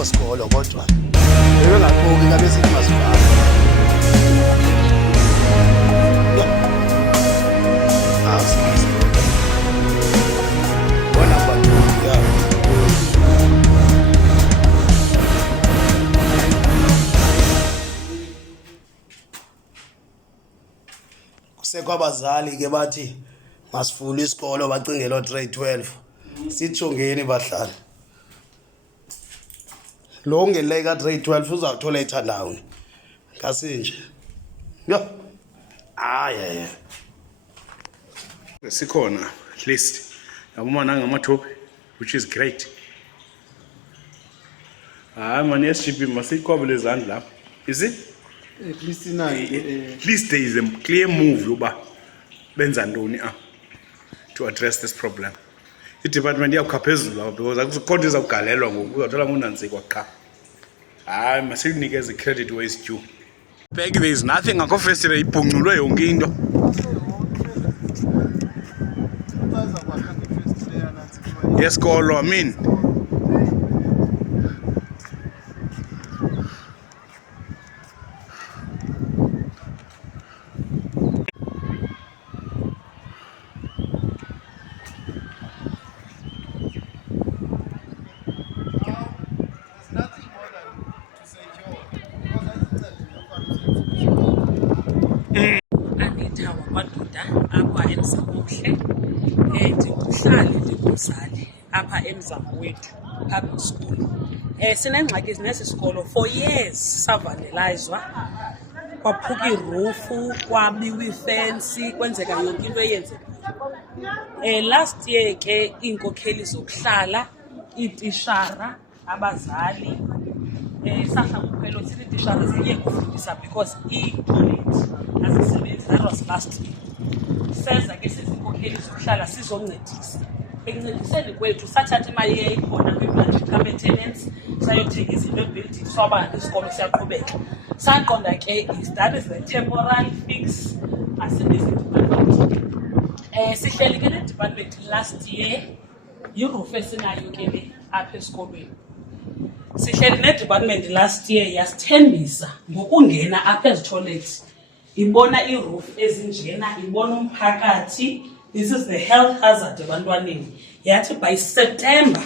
asikho sikolo kodwa bebengaqoki ngabe sithi masibhala bona bantu ya kusekwabazali ke bathi masifule isikolo bacingela grade 12 sithongeni bahlali lo ngeleka grade 12 uzawuthola ithandawuni kasinje yo yeah sikhona at least yaboma nangamathopi which is great. Man, SGP masiqhobele izandla lapha. Is it? At least now, at least there is a clear move yoba benza ntoni to address this problem. I-department iyawukha phezulu lapha because akusikhonto izawugalelwa ngoku uzawuthola ngunanzikwa qha. Masinikeze credit where is due. Back there is nothing akho festival ibhungculwe yonke into. Yesikolo I mean Anita wamadoda apha eMzambuhle ndingumhlali ndingumzali apha eMzambu wethu public school. Sinengxaki nesi sikolo for years savandalizwa, kwaphuka irufu, kwabiwa ifensi, kwenzeka yonke into eyenzekayo. Last year ke iinkokheli zokuhlala, iitishara, abazali sahla kuphela ukuthi iitishara ziye kufundisa because i-toilet azisebenzi. That was last year. Seza ke sizinkokheli zokuhlala sizoncedisa. Ekuncediseni kwethu sathatha imali eyayikhona kwi-budget ka-maintenance sayothenga izinto ebuilding swaba isikolo siyaqhubeka. Saqonda ke that is the temporary fix. Asibizi department. Sihleli ke ne-department last year i-roof esinayo ke le apha esikolweni. Sihleli ne-department last year yasithembisa ngokungena apha ezitoilet ibona i-roof ezinjena, ibona umphakathi. This is the health hazard ebantwaneni. Yathi by September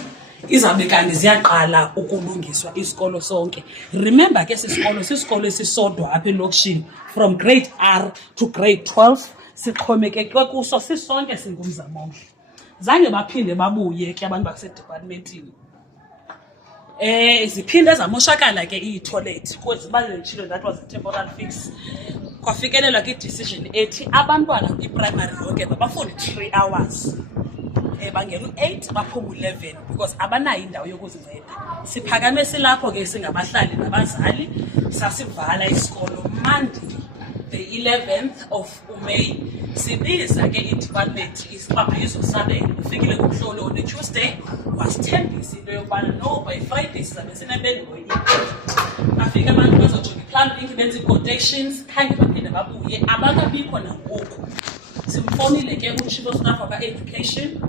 izabe kanti ziyaqala ukulungiswa isikolo sonke. Remember ke sisikolo esisodwa apha elokishini from grade R to grade 12 sixhomekeke kuso sisonke singumzamomhle. Zange baphinde babuye ke abantu basedepartmentini. Ziphinde zamoshakala ke i-toilet because balechildren that was a temporary fix. Kwafikelelwa ke decision ethi abantwana i-primary yonke bafunde 3 hours. Bangena u8 baphuma u11 because abanayo indawo yokuzinceda. Siphakame silapho ke singabahlali nabazali sasivala isikolo Monday the 11th of May. Sibiza ke i-department isibamba izosabela ufikile kumhlolo on Tuesday wasithembisa into yokubana no by Friday sizabe sinempendulo afika abantu bazojonga i-plumbing benza i-quotations khange baphinde babuye abakabikho nangoku. Simfonile ke uchief of staff ka-education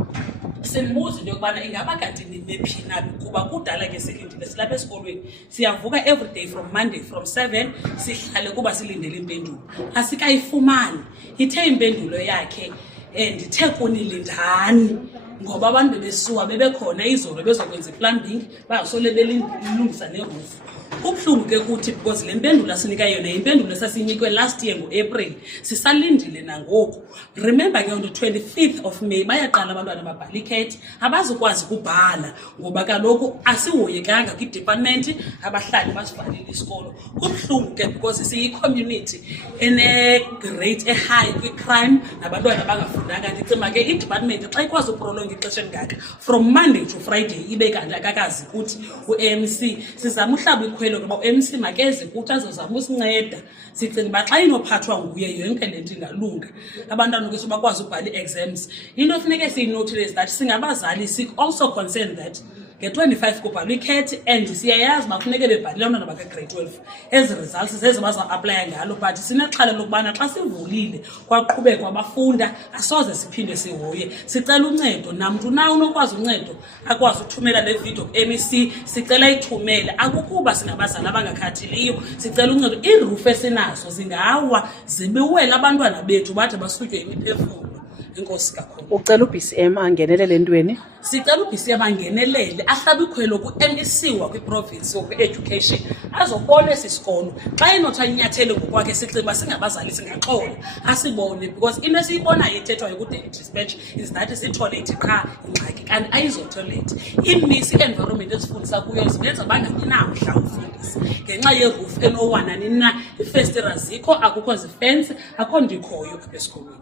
simbuza into yokubana ingaba kanti ninephi nabi kuba kudala ke silindile silapha esikolweni siyavuka every day from Monday from 7 sihlale kuba silindele impendulo asikayifumani. Ithe impendulo yakhe ndithe kunilindani ngoba abantu bebesuka bebekhona izolo bezokwenza i-plumbing basole belungisa neroof. Kubuhlungu ke ukuthi because le mpendulo asinika yona impendulo esasiyinikwe last year ngo-April sisalindile nangoku. Remember ke on the 25th of May bayaqala abantwana ababhalikhethi abazukwazi ukubhala ngoba kaloku asihoyekanga kwi-department abahlali basivalile isikolo. Kubuhlungu ke because siyi-community ene-rate ehigh kwi-crime nabantwana abangafundanga. Ndicima ke i-department xa ikwazi uprolonga ixesha elingaka from Monday to Friday ibe kanti akakazi ukuthi u-MC sizama uhlaba ikhwelo ngoba u-MC makeze ukuthi azozama usinceda. Sicinga uba xa inophathwa nguye yonke le nto ingalunga. Abantwana ke bakwazi ukubhala i-exams. Into efuneke siyinotile is that singabazali also concerned that nge-25 kubhalwa ikhethi and siyayazi uba kufuneke bebhalile abantwana bakwe-grade 12 ezi results zezi baza-aplaya ngalo, but sinexhala lokubana xa sivulile kwaqhubeka wabafunda asoze siphinde sihoye. Sicela uncedo, namntu na unokwazi uncedo akwazi ukuthumela le video ku-MEC, sicela ithumele. Akukuba singabazali abangakhathiliyo, sicela uncedo. Iiroof esinazo zingawa zibiwele abantwana bethu bade basutywe imiphefumlo. Enkosi kakhulu. Ucela uBCM angenelele entweni? Sicela uBCM angenelele, ahlabe ikhwelo ku-MEC wakwi-province wakwi-education azobona esi sikolo. Xa enothi anyathele ngokwakhe sicinga uba singabazali singaxola asibone, because into esiyibonayo ethethwayo ku-Daily Dispatch is that sitoilet qha ingxaki kanti ayizotoilet. Iimisi environment ezifundisa kuyo zibenza bangabi namhla ufundisa ngenxa yeroof enowana nina, iifestire zikho, akukho zifensi, akho nto ikhoyo apha esikolweni.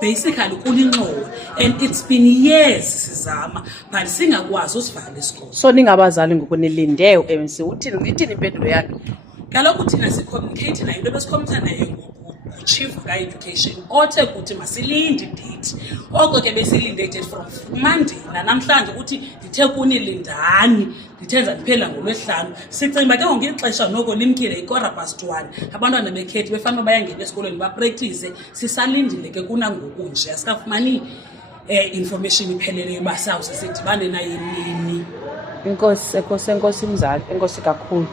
Basically kulingxowa and it's been years sizama but singakwazi usivala isikolo. So ningabazali ngoku nilinde uMC, uthini impendulo yakhe? Kaloku thina sicommunicate nayo into besikhomitha nayo nguchief ka-education othe kuthi masilinde idate. Oko ke besilinde idate from Monday nanamhlanje ukuthi ndithe kunilindani, ndithenza ndiphela ngoLwesihlanu. Sicinga uba ke ngoku ixesha noko limkile 1:15 abantwana bekhethi befanele bayangena esikolweni bapractice. Sisalindile ke kunangoku nje asikafumani information ipheleleyo uba sawuse sidibane nayo nini. Enkosi mzali, enkosi kakhulu.